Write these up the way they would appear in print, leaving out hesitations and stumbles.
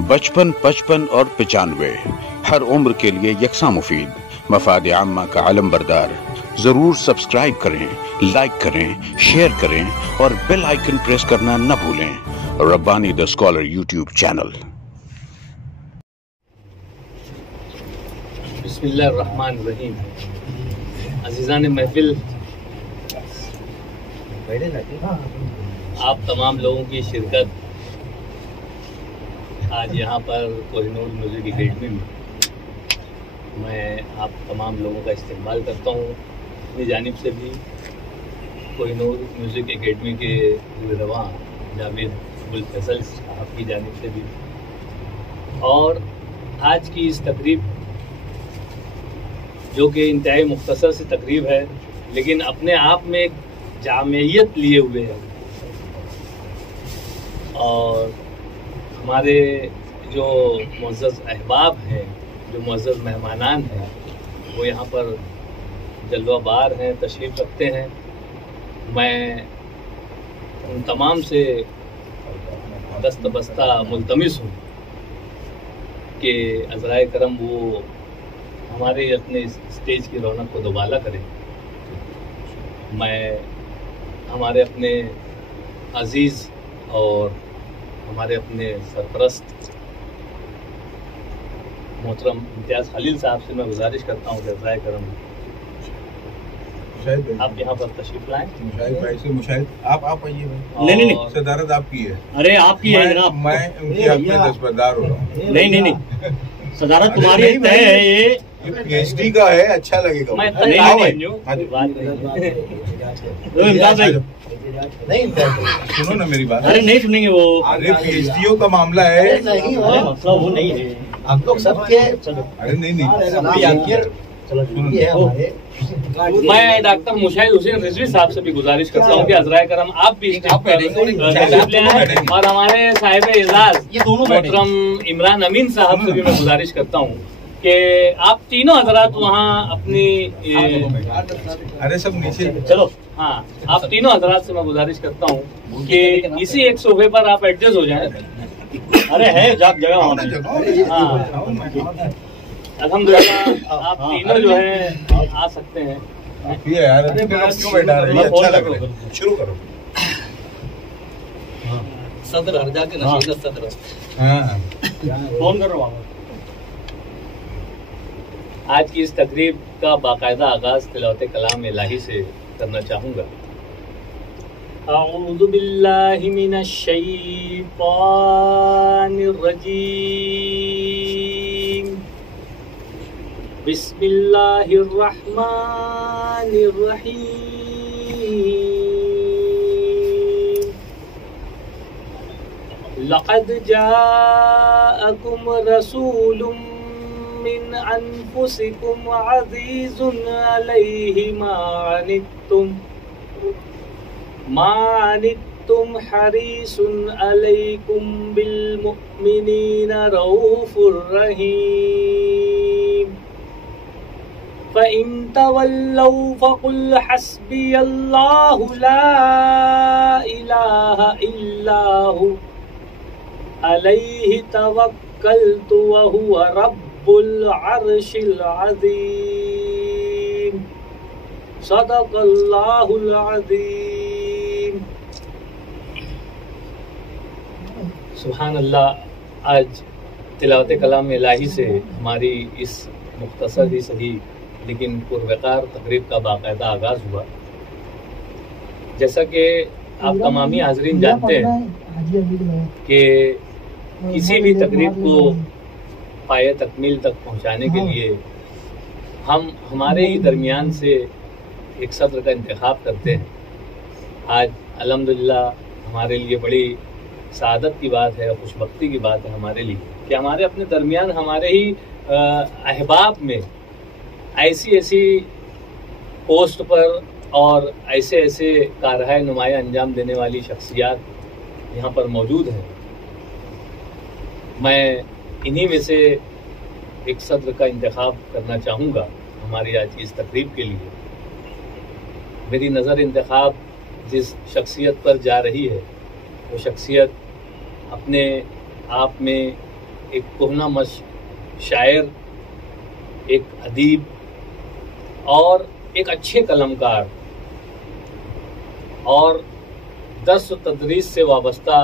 बचपन, 55 और 95 हर उम्र के लिए यकसा मुफीद, मफाद आम्मा का आलम बरदार। जरूर सब्सक्राइब करें, लाइक करें, शेयर करें और बेल आइकन प्रेस करना न भूलें। Rabbani the scholar YouTube channel. बिस्मिल्लाहिर्रहमानिर्रहीम। अज़ीज़ान महफिल, आप तमाम लोगों की शिरकत आज यहाँ पर कोहिनूर म्यूज़िक एकेडमी में मैं आप तमाम लोगों का इस्तेमाल करता हूँ। अपनी जानिब से भी कोहिनूर म्यूज़िक एकेडमी के रवां जावेद अबुल फैसल साहब की जानिब से भी, और आज की इस तकरीब जो कि इंतहाई मुख्तसर सी तकरीब है लेकिन अपने आप में एक जामियत लिए हुए है। और हमारे जो मुअज़्ज़ज़ अहबाब हैं, जो मुअज़्ज़ज़ मेहमानान हैं, वो यहाँ पर जलवाबार हैं, तशरीफ़ रखते हैं। मैं उन तमाम से दस्तबस्ता मुल्तमिस हूँ कि अज़राए करम वो हमारे अपने स्टेज की रौनक को दोबाला करें। मैं हमारे अपने अज़ीज़ और हमारे अपने सरपरस्त मोहतरम इम्तियाज़ खलील साहब से मैं गुजारिश करता हूँ कि अज़राए करम आप यहाँ पर तशरीफ लाएं। मुशाहिद आप आइए भाई। नहीं, सदारत आपकी है। अरे आपकी है जनाब। मैं उनकी हक में दस्तबरदार हो रहा हूँ। नहीं, सदारत तुम्हारी तय है। ये PhD का है, अच्छा लगेगा। मैं सुनो ना मेरी बात। अरे नहीं सुनेंगे वो। अरे PhDओ का मामला है। मसला वो नहीं है। हम लोग सबके अरे नहीं मैं डॉक्टर मुशाहिद हुसैन रिजवी साहब से भी गुजारिश करता हूँ कि अज़राए करम आप भी स्टेज पर तशरीफ ले आएं। और हमारे साहिब एजाज मोहतरम इमरान अमीन साहब से भी मैं गुजारिश करता हूँ कि आप तीनों हजरात वहाँ अपनी अरे सब नीचे चलो। हाँ, आप तीनों हजरात से मैं गुजारिश करता हूँ कि इसी एक सोफे पर आप एडजस्ट हो जाएं। अरे है जगह। हाँ, अल्हम्दुलिल्लाह आप तीनों जो है आ सकते हैं। ये यार क्यों बैठा रहे? अच्छा लग रहा है। शुरू करो। सदर हर जाके नशीद सदर। हाँ, फोन कर रहा हूँ। आज की इस तकरीब का बाकायदा आगाज तिलावत कलाम इलाही से करना चाहूँगा। अऊज़ु बिल्लाहि मिनश शैतानिर रजीम। बिस्मिल्लाहिर रहमानिर रहीम। लक़द जाअकुम रसूलुम मिन अनफुसिकुम अज़ीज़ुन अलैहि मा अनित्तुम हरीसुन अलैकुम बिल मुमिनीना रऊफ़ुर रहीम। फ़इन तवल्लौ फ़क़ुल हस्बियल्लाहु ला इलाहा इल्ला हु अलैहि तवक्कलतु व हुवा रब्बुल अर्शिल अज़ीम। सदक़ल्लाहुल अज़ीम। सुभान अल्लाह। आज तिलावत कलाम इलाही से हमारी इस मुख्तसर ही सही लेकिन पुरवकार तकरीब का बाकायदा आगाज़ हुआ। जैसा कि आप तमामी हाज़रीन जानते हैं कि किसी भी तकरीब को पाए तकमील तक पहुंचाने के लिए हम हमारे ही दरमियान से एक सदर का इंतखाब करते हैं। आज अल्हम्दुलिल्लाह हमारे लिए बड़ी सादत की बात है, खुशबख्ती की बात है हमारे लिए कि हमारे अपने दरमियान हमारे ही अहबाब में ऐसी पोस्ट पर और ऐसे कारहाय नुमाया अंजाम देने वाली शख्सियात यहाँ पर मौजूद हैं। मैं इन्हीं में से एक सदर का इंतखाब करना चाहूँगा हमारी आज की इस तकरीब के लिए। मेरी नज़र इंतखाब जिस शख्सियत पर जा रही है वो शख्सियत अपने आप में एक कोहनामश शायर, एक अदीब और एक अच्छे कलमकार और दर्स तदरीस से वाबस्ता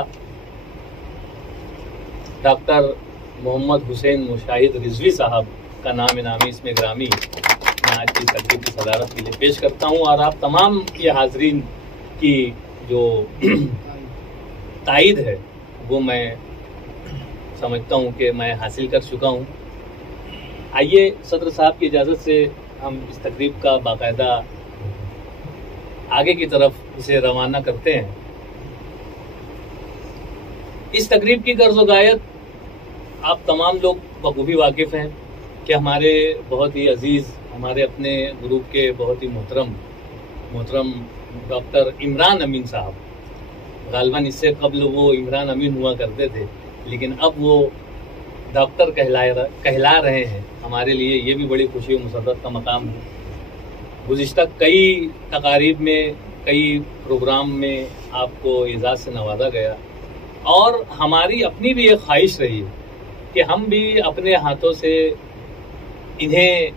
डॉक्टर मोहम्मद हुसैन मुशाहिद रिजवी साहब का नाम नामी इसमें ग्रामी मैं आज की तकरीब की सदारत के लिए पेश करता हूँ। और आप तमाम के हाजरीन की जो तायद है वो मैं समझता हूँ कि मैं हासिल कर चुका हूँ। आइए सदर साहब की इजाज़त से हम इस तकरीब का बाकायदा आगे की तरफ इसे रवाना करते हैं। इस तकरीब की गर्ज़ व गायत आप तमाम लोग बखूबी वाकिफ़ हैं कि हमारे बहुत ही अजीज़, हमारे अपने ग्रुप के बहुत ही मोहतरम डॉक्टर इमरान अमीन साहब, गालिबन इससे कबल वो इमरान अमीन हुआ करते थे, लेकिन अब वो डॉक्टर कहला रहे हैं। हमारे लिए ये भी बड़ी खुशी और मुसर्रत का मकाम है। गुज़िश्ता कई तकारीब में, कई प्रोग्राम में आपको एजाज़ से नवाजा गया और हमारी अपनी भी एक ख्वाहिश रही है कि हम भी अपने हाथों से इन्हें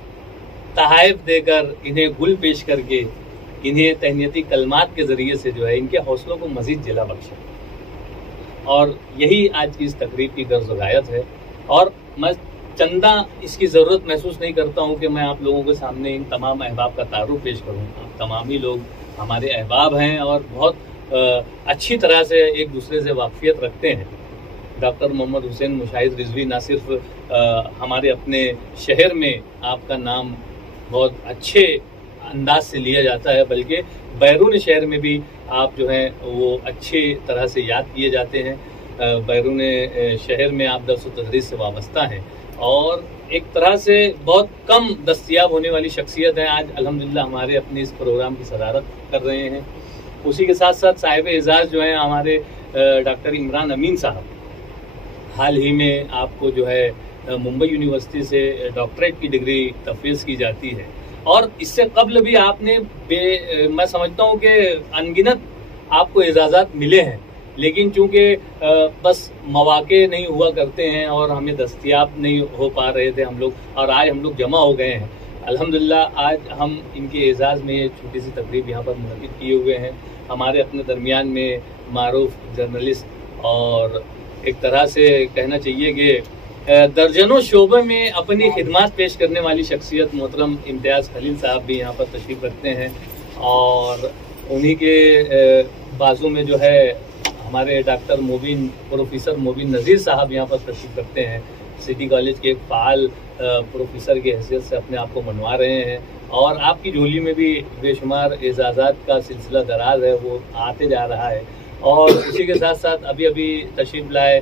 तहाइफ देकर, इन्हें गुल पेश करके, इन्हें तहनीती कलमात के ज़रिए से जो है इनके हौसलों को मज़ीद जिला बख्शें। और यही आज की इस तकरीब की गर्ज़ गायत है। और मैं चंदा इसकी ज़रूरत महसूस नहीं करता हूँ कि मैं आप लोगों के सामने इन तमाम अहबाब का तारुफ पेश करूँ। आप तमाम ही लोग हमारे अहबाब हैं और बहुत अच्छी तरह से एक दूसरे से वाक़फ़ियत रखते हैं। डॉक्टर मोहम्मद हुसैन मुशाहिद रिजवी ना सिर्फ हमारे अपने शहर में आपका नाम बहुत अच्छे अंदाज से लिया जाता है, बल्कि बैरून शहर में भी आप जो हैं वो अच्छे तरह से याद किए जाते हैं। बैरून शहर में आप दर्स व तदरीस से वाबस्ता हैं और एक तरह से बहुत कम दस्तयाब होने वाली शख्सियत हैं। आज अल्हम्दुलिल्लाह हमारे अपने इस प्रोग्राम की सदारत कर रहे हैं। उसी के साथ साथ साहिब एजाज़ जो हैं हमारे डॉक्टर इमरान अमीन साहब, हाल ही में आपको जो है मुंबई यूनिवर्सिटी से डॉक्टरेट की डिग्री तफवीज़ की जाती है। और इससे कबल भी आपने मैं समझता हूँ कि अनगिनत आपको एजाज़ात मिले हैं, लेकिन चूंकि बस मौके नहीं हुआ करते हैं और हमें दस्तयाब नहीं हो पा रहे थे हम लोग, और आज हम लोग जमा हो गए हैं। अल्हम्दुलिल्लाह आज हम इनके एजाज़ में ये छोटी सी तकरीब यहाँ पर मुनक़िद किए हुए हैं। हमारे अपने दरमियान में मारूफ जर्नलिस्ट और एक तरह से कहना चाहिए कि दर्जनों शोबे में अपनी खिदमत पेश करने वाली शख्सियत मोहतरम इम्तियाज़ खलील साहब भी यहाँ पर तशरीफ़ रखते हैं। और उन्हीं के बाजू में जो है हमारे डॉक्टर प्रोफेसर मोबिन नज़ीर साहब यहाँ पर तशरीफ़ रखते हैं। सिटी कॉलेज के एक फ़ाल प्रोफेसर की हैसियत से अपने आप को मनवा रहे हैं और आपकी झोली में भी बेशुमार एजाज़ात का सिलसिला दराज है, वो आते जा रहा है। और उसी के साथ साथ अभी तशरीफ़ लाए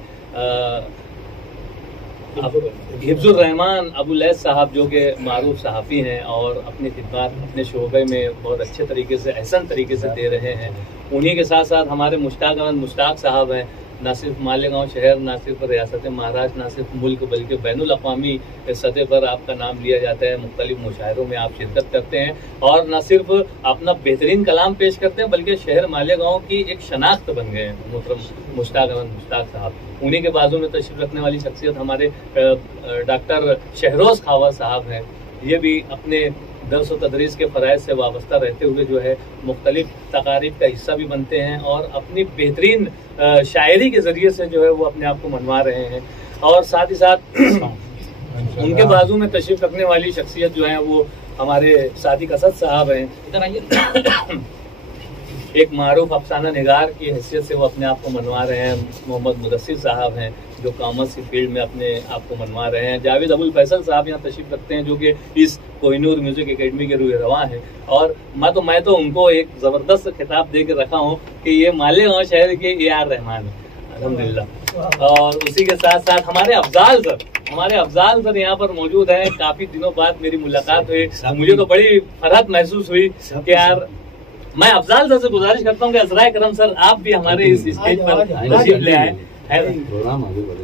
हिफ्जुर रहमान अबू लैथ साहब, जो कि मारूफ सहाफ़ी हैं और अपनी खिदमत अपने शोबे में बहुत अच्छे तरीके से, एहसन तरीके से दे रहे हैं। उन्हीं के साथ साथ हमारे मुश्ताक साहब हैं, ना सिर्फ मालेगांव शहर, ना सिर्फ रियासत महाराष्ट्र, ना सिर्फ मुल्क, बल्कि बैनुल अक़वामी सतह पर आपका नाम लिया जाता है। मुख्तलिफ मुशायरों में आप शिरकत करते हैं और न सिर्फ अपना बेहतरीन कलाम पेश करते हैं, बल्कि शहर मालेगांव की एक शनाख्त बन गए हैं मोहतरम मुश्ताक साहब। उन्हीं के बाजू में तशरीफ़ रखने वाली शख्सियत हमारे डॉक्टर शहरोज़ खावा साहब हैं। ये भी अपने दर्स व तदरीस के फ़राइज़ से वाबस्ता रहते हुए जो है मुख्तलिफ तकारीब का हिस्सा भी बनते हैं और अपनी बेहतरीन शायरी के ज़रिए से जो है वो अपने आप को मनवा रहे हैं। और साथ ही साथ उनके बाजू में तशरीफ़ रखने वाली शख्सियत जो है वो हमारे सादिक असद साहब हैं। इधर आइए। एक मारूफ अफसाना निगार की हैसियत से वो अपने आप को मनवा रहे हैं। मोहम्मद मुदस्सिर साहब हैं जो कॉमर्स की फील्ड में अपने आप को मनवा रहे हैं। जावेद अबुल फैसल साहब यहाँ तशरीफ रखते हैं जो कि इस कोहिनूर म्यूजिक एकेडमी के रूए रवां हैं। और मैं तो उनको एक ज़बरदस्त खिताब दे के रखा हूँ कि ये मालेगांव शहर के AR रहमान हैं अल्हम्दुलिल्लाह। और उसी के साथ साथ हमारे अफजाल सर यहाँ पर मौजूद हैं। काफ़ी दिनों बाद मेरी मुलाकात हुई, मुझे तो बड़ी फरहत महसूस हुई कि यार मैं अफजाल सर से गुजारिश करता हूँ कि असराय करम सर आप भी हमारे इस स्टेज पर तशरीफ ले आए।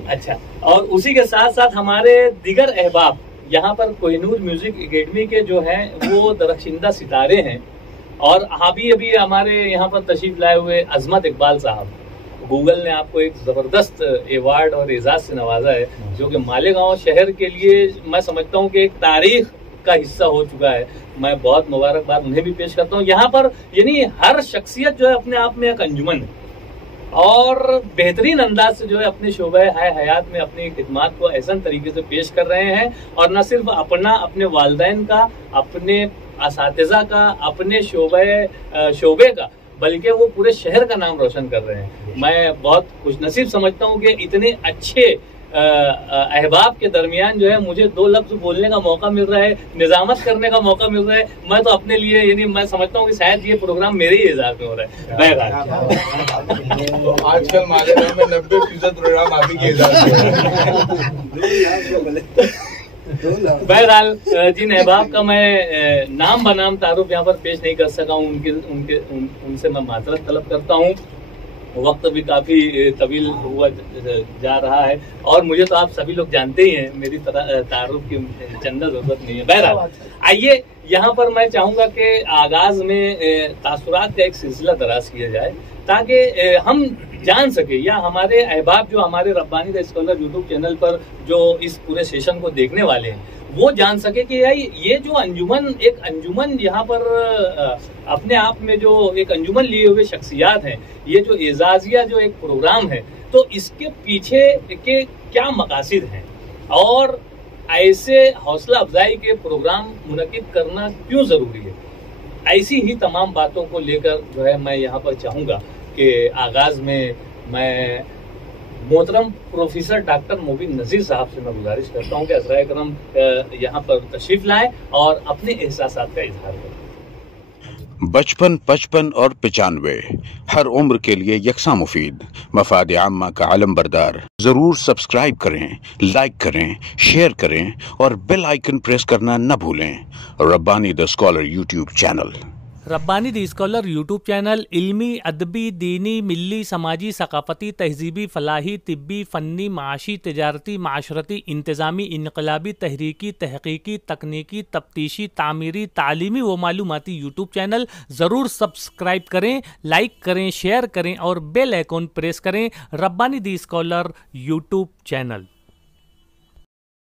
अच्छा, और उसी के साथ साथ हमारे दिगर अहबाब यहाँ पर कोहिनूर म्यूजिक एकेडमी के जो हैं वो दरख्शिंदा सितारे हैं। और अभी हमारे यहाँ पर तशरीफ लाए हुए अजमत इकबाल साहब, गूगल ने आपको एक ज़बरदस्त अवार्ड और एजाज से नवाजा है, जो कि मालेगांव शहर के लिए मैं समझता हूँ कि एक तारीख का हिस्सा हो चुका है। मैं बहुत मुबारकबाद उन्हें भी पेश करता हूँ। यहाँ पर यानी हर शख्सियत जो है अपने आप में एक अंजुमन है और बेहतरीन अंदाज से जो है अपने शोबे हयात में अपनी खिदमात को ऐसा तरीके से पेश कर रहे हैं, और न सिर्फ अपने वालिदैन का, अपने असातिज़ा का, अपने शोबे का, बल्कि वो पूरे शहर का नाम रोशन कर रहे हैं। मैं बहुत खुशनसीब समझता हूँ कि इतने अच्छे अहबाब के दरमियान जो है मुझे 2 लफ्ज बोलने का मौका मिल रहा है, निजामत करने का मौका मिल रहा है। मैं तो अपने लिए यानी मैं समझता हूँ कि शायद ये प्रोग्राम मेरे ही एजाज में हो रहा है। बहरहाल तो आजकल मालेगांव में 90% प्रोग्राम आप ही के एजाज में। बहरहाल जिन अहबाब का मैं नाम बनाम तारुफ यहाँ पर पेश नहीं कर सका हूँ, उनसे मैं माजरत तलब करता हूँ। वक्त भी काफ़ी तवील हुआ जा रहा है और मुझे तो आप सभी लोग जानते ही हैं, मेरी तरह तारुफ की चंदा जरूरत नहीं है। बहरहाल आइए यहाँ पर मैं चाहूँगा कि आगाज में तासुरात का एक सिलसिला दराज किया जाए ताकि हम जान सके, या हमारे अहबाब जो हमारे Rabbani the scholar YouTube channel पर जो इस पूरे सेशन को देखने वाले हैं वो जान सके कि यार ये जो एक अंजुमन यहाँ पर अपने आप में जो एक अंजुमन लिए हुए शख्सियात हैं, ये जो एजाजिया जो एक प्रोग्राम है, तो इसके पीछे के क्या मकासद हैं और ऐसे हौसला अफजाई के प्रोग्राम मुनक़िद करना क्यों ज़रूरी है। ऐसी ही तमाम बातों को लेकर जो है मैं यहाँ पर चाहूँगा कि आगाज में मैं मोहतरम प्रोफेसर डॉक्टर मोबिन नज़ीर साहब से मैं गुजारिश करता हूँ कि असराए करम यहाँ पर तशरीफ लाएं और अपने एहसासात का इजहार करें। बचपन, 55 और 95 हर उम्र के लिए यकसा मुफीद, मफाद आम्मा का आलम बरदार। जरूर सब्सक्राइब करें, लाइक करें, शेयर करें और बेल आइकन प्रेस करना न भूलें। Rabbani the scholar YouTube channel. Rabbani the scholar YouTube channel इल्मी, अदबी, दीनी, मिल्ली, समाजी, सकाफती, तहजीबी, फलाही, तिब्बी, फ़न्नी, माशी, तिजारती, माशरती, इंतज़ामी, इनकलाबी, तहरीकी, तहकीकी, तकनीकी, तफ्तीशी, तामीरी, तालीमी व मालूमाती यूट्यूब चैनल। ज़रूर सब्सक्राइब करें, लाइक करें, शेयर करें और बेल आइकन प्रेस करें। Rabbani the scholar YouTube channel.